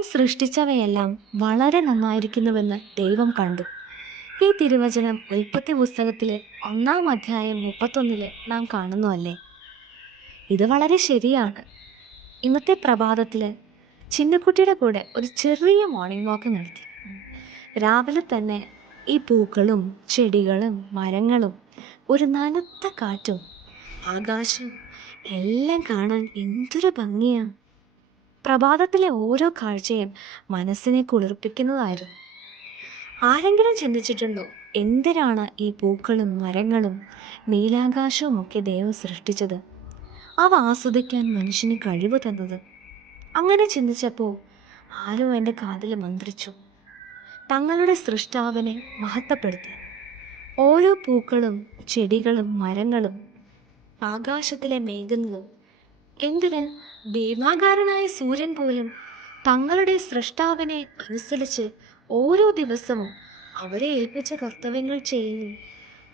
താൻ സൃഷ്ടിച്ചവയെല്ലാം വളരെ നന്നായിരിക്കുന്നുവെന്ന് ദൈവം കണ്ടു. ഈ തിരുവചനം ഉൽപ്പത്തി പുസ്തകത്തിലെ 1-ാം അധ്യായം 31 നാം കാണുന്നു. ഇത് വളരെ ശരിയാണ്. ഇന്നത്തെ പ്രഭാതത്തിൽ ചിന്നക്കുട്ടിയുടെ കൂടെ ഒരു ചെറിയ മോർണിംഗ് വാക്ക് നടത്തി. രാവിലെ തന്നെ ഈ പൂക്കളും ചെടികളും മരങ്ങളും ഒരു നനുത്ത കാറ്റും ആകാശവും എല്ലാം കാണാൻ എന്തൊരു ഭംഗിയാണ്. പ്രഭാതത്തിലെ ഓരോ കാഴ്ചയും മനസ്സിനെ കുളിർപ്പിക്കുന്നതായിരുന്നു. ആരെങ്കിലും ചിന്തിച്ചിട്ടുണ്ടോ എന്തിനാണ് ഈ പൂക്കളും മരങ്ങളും നീലാകാശവും ഒക്കെ ദൈവം സൃഷ്ടിച്ചത്? അവ ആസ്വദിക്കാൻ മനുഷ്യന് കഴിവ് തന്നത്? അങ്ങനെ ചിന്തിച്ചപ്പോൾ ആരോ എൻ്റെ കാതിൽ മന്ത്രിച്ചു, തങ്ങളുടെ സൃഷ്ടാവിനെ മഹത്വപ്പെടുത്തി. ഓരോ പൂക്കളും ചെടികളും മരങ്ങളും ആകാശത്തിലെ മേഘങ്ങളും, എന്തിന് ഭീമാകാരനായ സൂര്യൻ പോലും തങ്ങളുടെ സൃഷ്ടാവിനെ അനുസരിച്ച് ഓരോ ദിവസവും അവരെ ഏൽപ്പിച്ച കർത്തവ്യങ്ങൾ ചെയ്യുന്നു.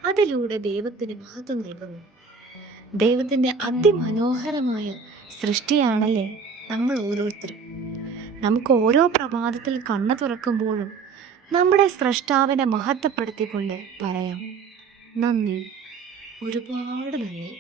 അതിലൂടെ ദൈവത്തിന് മഹത്വം നൽകുന്നു. ദൈവത്തിൻ്റെ അതിമനോഹരമായ സൃഷ്ടിയാണല്ലേ നമ്മൾ ഓരോരുത്തരും. നമുക്ക് ഓരോ പ്രഭാതത്തിൽ കണ്ണു തുറക്കുമ്പോഴും നമ്മുടെ സൃഷ്ടാവിനെ മഹത്വപ്പെടുത്തിക്കൊണ്ട് പറയാം, നന്ദി, ഒരുപാട് നന്ദി.